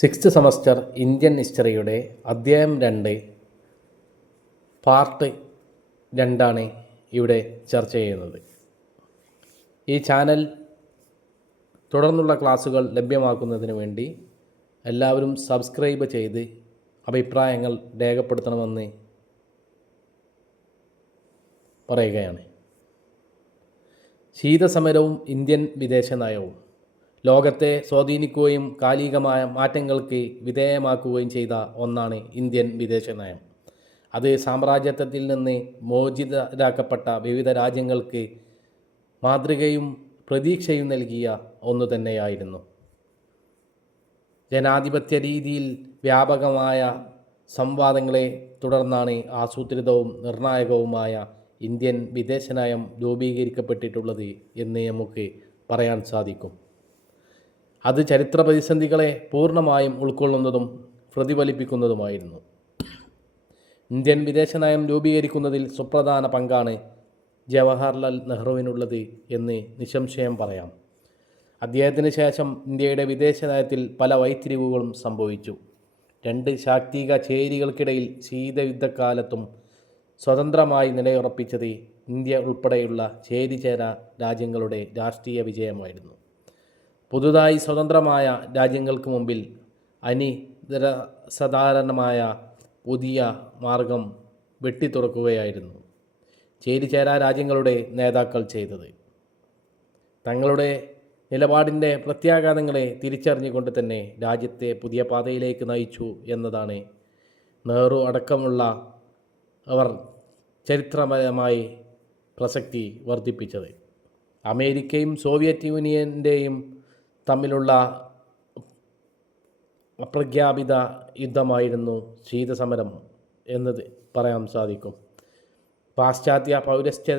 Sixth semester Indian ഹിസ്റ്ററിയുടെ അധ്യായം 2 part 2 ഇവിടെ ചർച്ച ചെയ്യുന്നത്. ഈ ചാനൽ തുടർന്നുള്ള ക്ലാസ്സുകൾ ലഭ്യമാക്കുന്നതിന് വേണ്ടി എല്ലാവരും സബ്സ്ക്രൈബ് ചെയ്ത് അഭിപ്രായങ്ങൾ രേഖപ്പെടുത്തണമെന്ന് പറയുകയാണ്. ശീതസമരവും ഇന്ത്യൻ വിദേശ നയവും ലോകത്തെ സ്വാധീനിക്കുകയും കാലികമായ മാറ്റങ്ങൾക്ക് വിധേയമാക്കുകയും ചെയ്ത ഒന്നാണ് ഇന്ത്യൻ വിദേശ നയം. അത് സാമ്രാജ്യത്വത്തിൽ നിന്ന് മോചിതരാക്കപ്പെട്ട വിവിധ രാജ്യങ്ങൾക്ക് മാതൃകയും പ്രതീക്ഷയും നൽകിയ ഒന്നു തന്നെയായിരുന്നു. ജനാധിപത്യ രീതിയിൽ വ്യാപകമായ സംവാദങ്ങളെ തുടർന്നാണ് ആസൂത്രിതവും നിർണായകവുമായ ഇന്ത്യൻ വിദേശനയം രൂപീകരിക്കപ്പെട്ടിട്ടുള്ളത് എന്ന് നമുക്ക് പറയാൻ സാധിക്കും. അത് ചരിത്ര പ്രതിസന്ധികളെ പൂർണ്ണമായും ഉൾക്കൊള്ളുന്നതും പ്രതിഫലിപ്പിക്കുന്നതുമായിരുന്നു. ഇന്ത്യൻ വിദേശനയം രൂപീകരിക്കുന്നതിൽ സുപ്രധാന പങ്കാണ് ജവഹർലാൽ നെഹ്റുവിനുള്ളത് എന്ന് നിസ്സംശയം പറയാം. അദ്ദേഹത്തിന് ശേഷം ഇന്ത്യയുടെ വിദേശ നയത്തിൽ പല വഴിത്തിരിവുകളും സംഭവിച്ചു. രണ്ട് ശാക്തിക ചേരികൾക്കിടയിൽ ശീതയുദ്ധക്കാലത്തും സ്വതന്ത്രമായി നിലയുറപ്പിച്ചത് ഇന്ത്യ ഉൾപ്പെടെയുള്ള ചേരിചേര രാജ്യങ്ങളുടെ രാഷ്ട്രീയ വിജയമായിരുന്നു. പുതുതായി സ്വതന്ത്രമായ രാജ്യങ്ങൾക്ക് മുമ്പിൽ അനിതരസാധാരണമായ പുതിയ മാർഗം വെട്ടിത്തുറക്കുകയായിരുന്നു ചേരിചേരാ രാജ്യങ്ങളുടെ നേതാക്കൾ ചെയ്തത്. തങ്ങളുടെ നിലപാടിൻ്റെ പ്രത്യാഘാതങ്ങളെ തിരിച്ചറിഞ്ഞുകൊണ്ട് തന്നെ രാജ്യത്തെ പുതിയ പാതയിലേക്ക് നയിച്ചു എന്നതാണ് നെഹ്റു അടക്കമുള്ള അവർ ചരിത്രപരമായി പ്രസക്തി വർദ്ധിപ്പിച്ചത്. അമേരിക്കയും സോവിയറ്റ് യൂണിയൻ്റെയും തമ്മിലുള്ള അപ്രഖ്യാപിത യുദ്ധമായിരുന്നു ശീതസമരം എന്നത് പറയാൻ സാധിക്കും. പാശ്ചാത്യ പൗരസ്ത്യ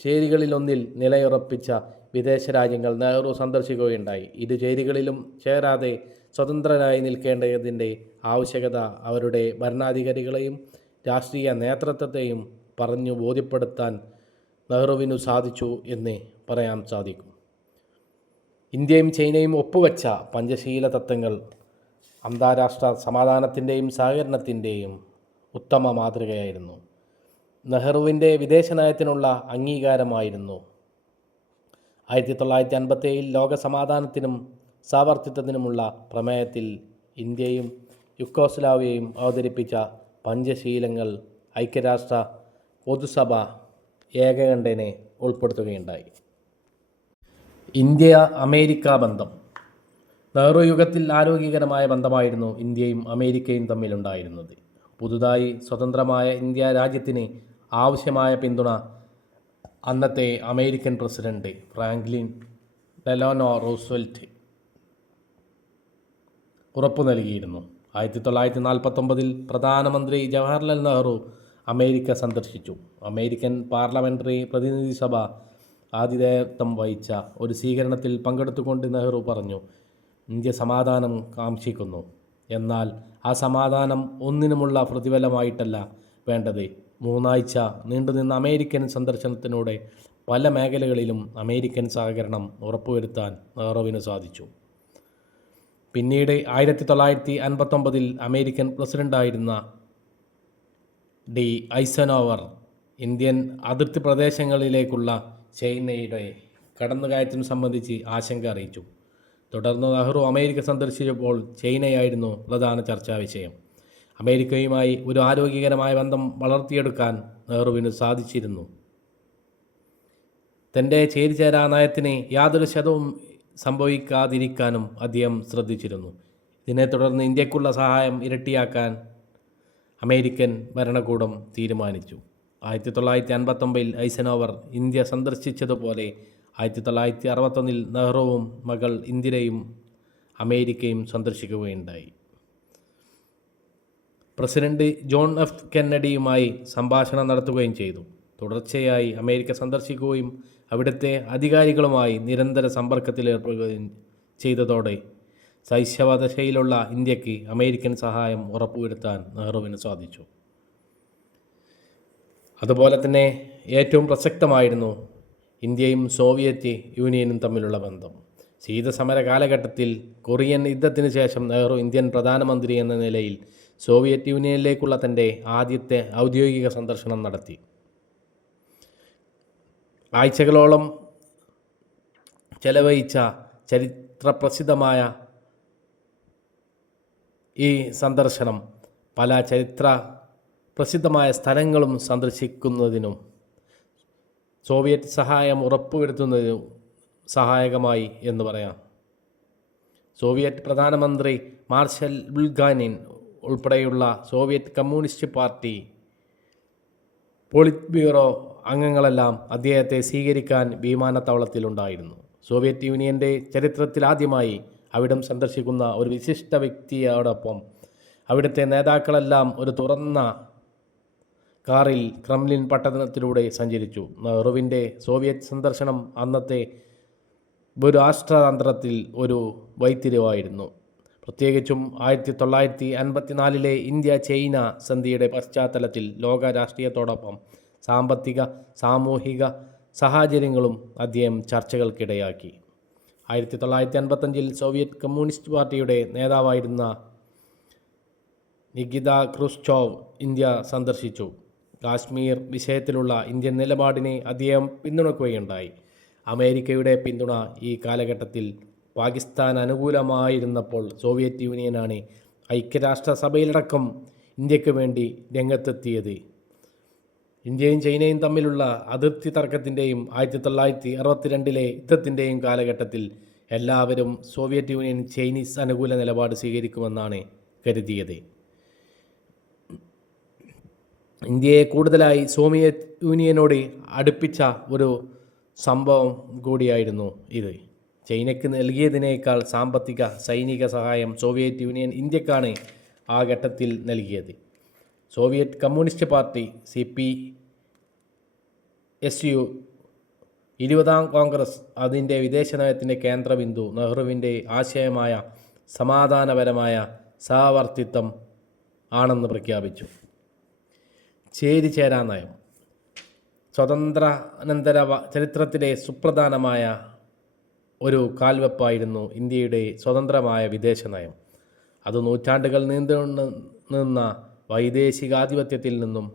ചേരികളിലൊന്നിൽ നിലയുറപ്പിച്ച വിദേശ രാജ്യങ്ങൾ നെഹ്റു സന്ദർശിക്കുകയുണ്ടായി. ഇരു ചേരികളിലും ചേരാതെ സ്വതന്ത്രരായി നിൽക്കേണ്ടതിൻ്റെ ആവശ്യകത അവരുടെ ഭരണാധികാരികളെയും രാഷ്ട്രീയ നേതൃത്വത്തെയും പറഞ്ഞു ബോധ്യപ്പെടുത്താൻ നെഹ്റുവിനു സാധിച്ചു എന്ന് പറയാൻ സാധിക്കും. ഇന്ത്യയും ചൈനയും ഒപ്പുവെച്ച പഞ്ചശീല തത്വങ്ങൾ അന്താരാഷ്ട്ര സമാധാനത്തിൻ്റെയും സഹകരണത്തിൻ്റെയും ഉത്തമ മാതൃകയായിരുന്നു. നെഹ്റുവിൻ്റെ വിദേശ നയത്തിനുള്ള അംഗീകാരമായിരുന്നു 1957 ലോക സമാധാനത്തിനും സാമർത്ഥ്യത്തിനുമുള്ള പ്രമേയത്തിൽ ഇന്ത്യയും യുഗോസ്ലാവിയയും അവതരിപ്പിച്ച പഞ്ചശീലങ്ങൾ ഐക്യരാഷ്ട്ര പൊതുസഭ ഏകകണ്ഠേന ഉൾപ്പെടുത്തുകയുണ്ടായി. ഇന്ത്യ അമേരിക്ക ബന്ധം. നെഹ്റു യുഗത്തിൽ ആരോഗ്യകരമായ ബന്ധമായിരുന്നു ഇന്ത്യയും അമേരിക്കയും തമ്മിലുണ്ടായിരുന്നത്. പുതുതായി സ്വതന്ത്രമായ ഇന്ത്യ രാജ്യത്തിന് ആവശ്യമായ പിന്തുണ അന്നത്തെ American president Franklin Delano Roosevelt ഉറപ്പു നൽകിയിരുന്നു. 1949 പ്രധാനമന്ത്രി ജവഹർലാൽ നെഹ്റു അമേരിക്ക സന്ദർശിച്ചു. അമേരിക്കൻ പാർലമെൻ്ററി പ്രതിനിധി സഭ ആതിഥേയത്വം വഹിച്ച ഒരു സ്വീകരണത്തിൽ പങ്കെടുത്തുകൊണ്ട് നെഹ്റു പറഞ്ഞു, ഇന്ത്യ സമാധാനം കാംക്ഷിക്കുന്നു. എന്നാൽ ആ സമാധാനം ഒന്നിനുമുള്ള പ്രതിഫലമായിട്ടല്ല വേണ്ടത്. 3 ആഴ്ച നീണ്ടുനിന്ന അമേരിക്കൻ സന്ദർശനത്തിലൂടെ പല മേഖലകളിലും അമേരിക്കൻ സഹകരണം ഉറപ്പുവരുത്താൻ നെഹ്റുവിന് സാധിച്ചു. പിന്നീട് 1959 അമേരിക്കൻ പ്രസിഡൻ്റായിരുന്ന ഡി ഐസൻഹോവർ ഇന്ത്യൻ അതിർത്തി പ്രദേശങ്ങളിലേക്കുള്ള ചൈനയുടെ കടന്നുകയറ്റം സംബന്ധിച്ച് ആശങ്ക അറിയിച്ചു. തുടർന്ന് നെഹ്റു അമേരിക്ക സന്ദർശിച്ചപ്പോൾ ചൈനയായിരുന്നു പ്രധാന ചർച്ചാ വിഷയം. അമേരിക്കയുമായി ഒരു ആരോഗ്യകരമായ ബന്ധം വളർത്തിയെടുക്കാൻ നെഹ്റുവിന് സാധിച്ചിരുന്നു. തൻ്റെ ചേരിചേരാ നയത്തിന് യാതൊരു ക്ഷതവും സംഭവിക്കാതിരിക്കാനും അദ്ദേഹം ശ്രദ്ധിച്ചിരുന്നു. ഇതിനെ തുടർന്ന് ഇന്ത്യക്കുള്ള സഹായം ഇരട്ടിയാക്കാൻ അമേരിക്കൻ ഭരണകൂടം തീരുമാനിച്ചു. 1959 ഐസൻഹോവർ ഇന്ത്യ സന്ദർശിച്ചതുപോലെ 1961 നെഹ്റുവും മകൾ ഇന്ദിരയും അമേരിക്കയും സന്ദർശിക്കുകയുണ്ടായി. പ്രസിഡന്റ് ജോൺ എഫ് കെന്നഡിയുമായി സംഭാഷണം നടത്തുകയും ചെയ്തു. തുടർച്ചയായി അമേരിക്ക സന്ദർശിക്കുകയും അവിടുത്തെ അധികാരികളുമായി നിരന്തര സമ്പർക്കത്തിലേർപ്പെടുകയും ചെയ്തതോടെ ശൈശവദശയിലുള്ള ഇന്ത്യക്ക് അമേരിക്കൻ സഹായം ഉറപ്പുവരുത്താൻ നെഹ്റുവിന് സാധിച്ചു. അതുപോലെ തന്നെ ഏറ്റവും പ്രസക്തമായിരുന്നു ഇന്ത്യയും സോവിയറ്റ് യൂണിയനും തമ്മിലുള്ള ബന്ധം. ശീതസമര കാലഘട്ടത്തിൽ കൊറിയൻ യുദ്ധത്തിന് ശേഷം നെഹ്റു ഇന്ത്യൻ പ്രധാനമന്ത്രി എന്ന നിലയിൽ സോവിയറ്റ് യൂണിയനിലേക്കുള്ള തൻ്റെ ആദ്യത്തെ ഔദ്യോഗിക സന്ദർശനം നടത്തി. ആഴ്ചകളോളം ചെലവഴിച്ച ചരിത്രപ്രസിദ്ധമായ ഈ സന്ദർശനം പല ചരിത്ര പ്രസിദ്ധമായ സ്ഥലങ്ങളും സന്ദർശിക്കുന്നതിനും സോവിയറ്റ് സഹായം ഉറപ്പുവരുത്തുന്നതിനും സഹായകമായി എന്ന് പറയാം. സോവിയറ്റ് പ്രധാനമന്ത്രി മാർഷൽ ബുൾഗാനിൻ ഉൾപ്പെടെയുള്ള Soviet communist party politburo അംഗങ്ങളെല്ലാം അദ്ദേഹത്തെ സ്വീകരിക്കാൻ വിമാനത്താവളത്തിലുണ്ടായിരുന്നു. സോവിയറ്റ് യൂണിയൻ്റെ ചരിത്രത്തിലാദ്യമായി അവിടം സന്ദർശിക്കുന്ന ഒരു വിശിഷ്ട വ്യക്തിയോടൊപ്പം അവിടുത്തെ നേതാക്കളെല്ലാം ഒരു തുറന്ന കാറിൽ ക്രെംലിൻ പട്ടണത്തിലൂടെ സഞ്ചരിച്ചു. നെഹ്റുവിൻ്റെ സോവിയറ്റ് സന്ദർശനം അന്നത്തെ രാഷ്ട്രതന്ത്രത്തിൽ ഒരു വഴിത്തിരിവായിരുന്നു. പ്രത്യേകിച്ചും 1954 ഇന്ത്യ ചൈന സന്ധിയുടെ പശ്ചാത്തലത്തിൽ ലോക രാഷ്ട്രീയത്തോടൊപ്പം സാമ്പത്തിക സാമൂഹിക സാഹചര്യങ്ങളും അദ്ദേഹം ചർച്ചകൾക്കിടയാക്കി. 1955 സോവിയറ്റ് കമ്മ്യൂണിസ്റ്റ് പാർട്ടിയുടെ നേതാവായിരുന്ന നികിത ക്രൂഷ്ചോവ് ഇന്ത്യ സന്ദർശിച്ചു. കാശ്മീർ വിഷയത്തിലുള്ള ഇന്ത്യൻ നിലപാടിനെ അദ്ദേഹം പിന്തുണയ്ക്കുകയുണ്ടായി. അമേരിക്കയുടെ പിന്തുണ ഈ കാലഘട്ടത്തിൽ പാകിസ്ഥാൻ അനുകൂലമായിരുന്നപ്പോൾ സോവിയറ്റ് യൂണിയനാണ് ഐക്യരാഷ്ട്രസഭയിലടക്കം ഇന്ത്യക്ക് വേണ്ടി രംഗത്തെത്തിയത്. ഇന്ത്യയും ചൈനയും തമ്മിലുള്ള അതിർത്തി തർക്കത്തിൻ്റെയും 1962 യുദ്ധത്തിൻ്റെയും കാലഘട്ടത്തിൽ എല്ലാവരും സോവിയറ്റ് യൂണിയൻ ചൈനീസ് അനുകൂല നിലപാട് സ്വീകരിക്കുമെന്നാണ് കരുതിയത്. ഇന്ത്യയെ കൂടുതലായി സോവിയറ്റ് യൂണിയനോട് അടുപ്പിച്ച ഒരു സംഭവം കൂടിയായിരുന്നു ഇത്. ചൈനയ്ക്ക് നൽകിയതിനേക്കാൾ സാമ്പത്തിക സൈനിക സഹായം സോവിയറ്റ് യൂണിയൻ ഇന്ത്യക്കാണ് ആ ഘട്ടത്തിൽ നൽകിയത്. Soviet communist party CPSU 20ാം Congress അതിൻ്റെ വിദേശനയത്തിൻ്റെ കേന്ദ്രബിന്ദു നെഹ്റുവിൻ്റെ ആശയമായ സമാധാനപരമായ സഹവർത്തിത്വം ആണെന്ന് പ്രഖ്യാപിച്ചു. ചേരിചേരാ നയം സ്വതന്ത്രാനന്തര ചരിത്രത്തിലെ സുപ്രധാനമായ ഒരു കാൽവെപ്പായിരുന്നു ഇന്ത്യയുടെ സ്വതന്ത്രമായ വിദേശ നയം. അത് നൂറ്റാണ്ടുകൾ നീണ്ടു നിന്ന വൈദേശികാധിപത്യത്തിൽ നിന്നും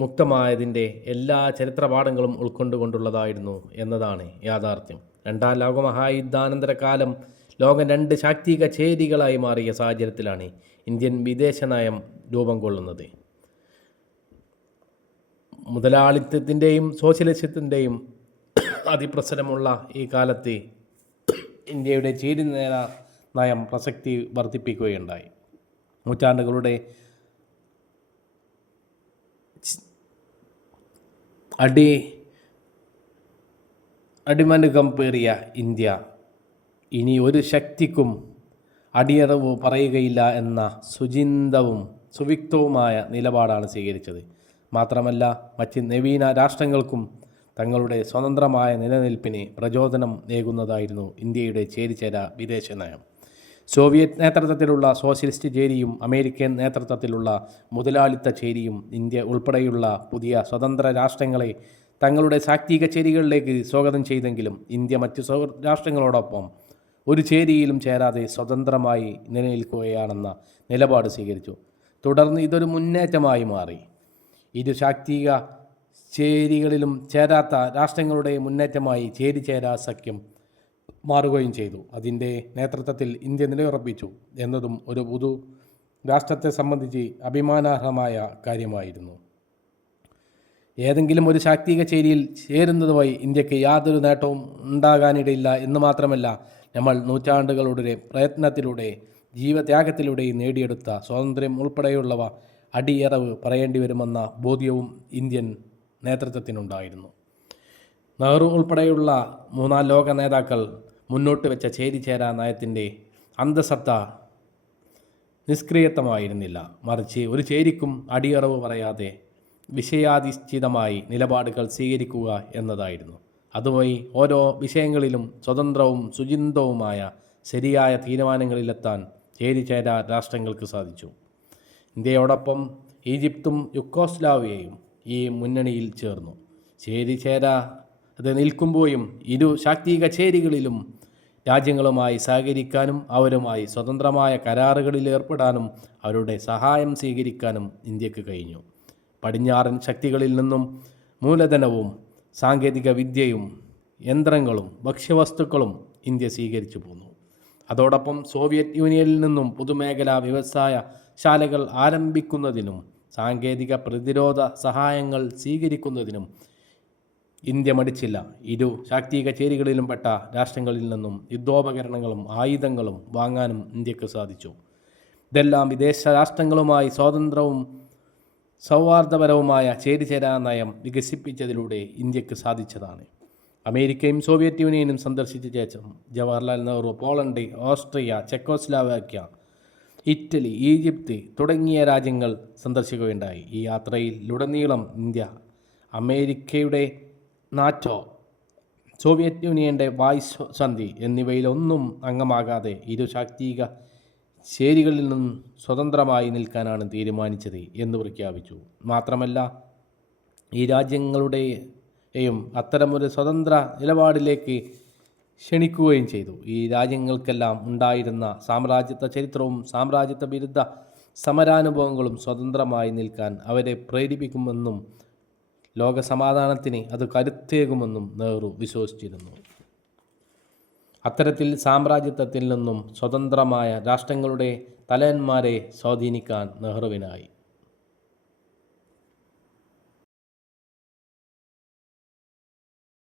മുക്തമായതിൻ്റെ എല്ലാ ചരിത്രപാഠങ്ങളും ഉൾക്കൊണ്ടുകൊണ്ടുള്ളതായിരുന്നു എന്നതാണ് യാഥാർത്ഥ്യം. രണ്ടാം ലോകമഹായുദ്ധാനന്തര കാലം ലോകം 2 ശാക്തിക ചേരികളായി മാറിയ സാഹചര്യത്തിലാണ് ഇന്ത്യൻ വിദേശ നയം രൂപം കൊള്ളുന്നത്. മുതലാളിത്തത്തിൻ്റെയും സോഷ്യലിസത്തിൻ്റെയും അതിപ്രസരമുള്ള ഈ കാലത്ത് ഇന്ത്യയുടെ ചേരി നയം പ്രസക്തി വർദ്ധിപ്പിക്കുകയുണ്ടായി. നൂറ്റാണ്ടുകളുടെ അടിമനുകം പേറിയ ഇന്ത്യ ഇനി ഒരു ശക്തിക്കും അടിയറവ് പറയുകയില്ല എന്ന സുചിന്തവും സുവിക്തവുമായ നിലപാടാണ് സ്വീകരിച്ചത്. മാത്രമല്ല മറ്റ് നവീന രാഷ്ട്രങ്ങൾക്കും തങ്ങളുടെ സ്വതന്ത്രമായ നിലനിൽപ്പിന് പ്രചോദനം ഏകുന്നതായിരുന്നു ഇന്ത്യയുടെ ചേരിചേരാ വിദേശ നയം. സോവിയറ്റ് നേതൃത്വത്തിലുള്ള സോഷ്യലിസ്റ്റ് ചേരിയും അമേരിക്കൻ നേതൃത്വത്തിലുള്ള മുതലാളിത്ത ചേരിയും ഇന്ത്യ ഉൾപ്പെടെയുള്ള പുതിയ സ്വതന്ത്ര രാഷ്ട്രങ്ങളെ തങ്ങളുടെ ശാക്തിക ചേരികളിലേക്ക് സ്വാഗതം ചെയ്തെങ്കിലും ഇന്ത്യ മറ്റ് രാഷ്ട്രങ്ങളോടൊപ്പം ഒരു ചേരിയിലും ചേരാതെ സ്വതന്ത്രമായി നിലനിൽക്കുകയാണെന്ന നിലപാട് സ്വീകരിച്ചു. തുടർന്ന് ഇതൊരു മുന്നേറ്റമായി മാറി. ഇരു ശാക്തിക ചേരികളിലും ചേരാത്ത രാഷ്ട്രങ്ങളുടെ മുന്നേറ്റമായി ചേരിചേരാ സഖ്യം മാറുകയും ചെയ്തു. അതിൻ്റെ നേതൃത്വത്തിൽ ഇന്ത്യ നിലയുറപ്പിച്ചു എന്നതും ഒരു പൊതു രാഷ്ട്രത്തെ സംബന്ധിച്ച് അഭിമാനാർഹമായ കാര്യമായിരുന്നു. ഏതെങ്കിലും ഒരു ശാക്തിക ചേരിയിൽ ചേരുന്നതുമായി ഇന്ത്യക്ക് യാതൊരു നേട്ടവും ഉണ്ടാകാനിടയില്ല എന്ന് മാത്രമല്ല, നമ്മൾ നൂറ്റാണ്ടുകളുടെ പ്രയത്നത്തിലൂടെ ജീവത്യാഗത്തിലൂടെ നേടിയെടുത്ത സ്വാതന്ത്ര്യം ഉൾപ്പെടെയുള്ളവ അടിയറവ് പറയേണ്ടി വരുമെന്ന ബോധ്യവും ഇന്ത്യൻ നേതൃത്വത്തിനുണ്ടായിരുന്നു. നെഹ്റു ഉൾപ്പെടെയുള്ള 3 ലോക നേതാക്കൾ മുന്നോട്ട് വെച്ച ചേരിചേരാ നയത്തിൻ്റെ അന്തസത്ത നിഷ്ക്രിയത്വമായിരുന്നില്ല, മറിച്ച് ഒരു ചേരിക്കും അടിയറവ് പറയാതെ വിഷയാധിഷ്ഠിതമായി നിലപാടുകൾ സ്വീകരിക്കുക എന്നതായിരുന്നു. അതുവഴി ഓരോ വിഷയങ്ങളിലും സ്വതന്ത്രവും സുചിന്തവുമായ ശരിയായ തീരുമാനങ്ങളിലെത്താൻ ചേരിചേരാ രാഷ്ട്രങ്ങൾക്ക് സാധിച്ചു. ഇന്ത്യയോടൊപ്പം ഈജിപ്തും യുഗോസ്ലാവിയയും ഈ മുന്നണിയിൽ ചേർന്നു. ചേരിചേരാതെ നിൽക്കുമ്പോഴും ഇരു ശാക്തിക ചേരികളിലും രാജ്യങ്ങളുമായി സഹകരിക്കാനും അവരുമായി സ്വതന്ത്രമായ കരാറുകളിൽ ഏർപ്പെടാനും അവരുടെ സഹായം സ്വീകരിക്കാനും ഇന്ത്യക്ക് കഴിഞ്ഞു. പടിഞ്ഞാറൻ ശക്തികളിൽ നിന്നും മൂലധനവും സാങ്കേതിക വിദ്യയും യന്ത്രങ്ങളും ഭക്ഷ്യവസ്തുക്കളും ഇന്ത്യ സ്വീകരിച്ചു പോന്നു. അതോടൊപ്പം സോവിയറ്റ് യൂണിയനിൽ നിന്നും പൊതുമേഖലാ വ്യവസായ ശാലകൾ ആരംഭിക്കുന്നതിനും സാങ്കേതിക പ്രതിരോധ സഹായങ്ങൾ സ്വീകരിക്കുന്നതിനും ഇന്ത്യ മടിച്ചില്ല. ഇരു ശാക്തിക ചേരികളിലും പെട്ട രാഷ്ട്രങ്ങളിൽ നിന്നും യുദ്ധോപകരണങ്ങളും ആയുധങ്ങളും വാങ്ങാനും ഇന്ത്യക്ക് സാധിച്ചു. ഇതെല്ലാം വിദേശ രാഷ്ട്രങ്ങളുമായി സ്വതന്ത്രവും സൗഹാർദ്ദപരവുമായ ചേരിചേരാ നയം വികസിപ്പിച്ചതിലൂടെ ഇന്ത്യക്ക് സാധിച്ചതാണ്. അമേരിക്കയും സോവിയറ്റ് യൂണിയനും സന്ദർശിച്ച ശേഷം Jawaharlal Nehru Poland, Austria, Czechoslovakia, Italy, Egypt തുടങ്ങിയ രാജ്യങ്ങൾ സന്ദർശിക്കുകയുണ്ടായി. ഈ യാത്രയിലുടനീളം ഇന്ത്യ അമേരിക്കയുടെ നാറ്റോ, സോവിയറ്റ് യൂണിയൻ്റെ വായ്സ് സന്ധി എന്നിവയിലൊന്നും അംഗമാകാതെ ഇരു ശാക്തിക ചേരികളിൽ നിന്നും സ്വതന്ത്രമായി നിൽക്കാനാണ് തീരുമാനിച്ചത് എന്ന് പ്രഖ്യാപിച്ചു. മാത്രമല്ല ഈ രാജ്യങ്ങളുടെയും അത്തരമൊരു സ്വതന്ത്ര നിലപാടിലേക്ക് ക്ഷണിക്കുകയും ചെയ്തു. ഈ രാജ്യങ്ങൾക്കെല്ലാം ഉണ്ടായിരുന്ന സാമ്രാജ്യത്വ ചരിത്രവും സാമ്രാജ്യത്വ വിരുദ്ധ സമരാനുഭവങ്ങളും സ്വതന്ത്രമായി നിൽക്കാൻ അവരെ പ്രേരിപ്പിക്കുമെന്നും ലോക സമാധാനത്തിന് അത് കരുത്തേകുമെന്നും നെഹ്റു വിശ്വസിച്ചിരുന്നു. അത്തരത്തിൽ സാമ്രാജ്യത്വത്തിൽ നിന്നും സ്വതന്ത്രമായ രാഷ്ട്രങ്ങളുടെ തലവന്മാരെ സ്വാധീനിക്കാൻ നെഹ്റുവിനായി.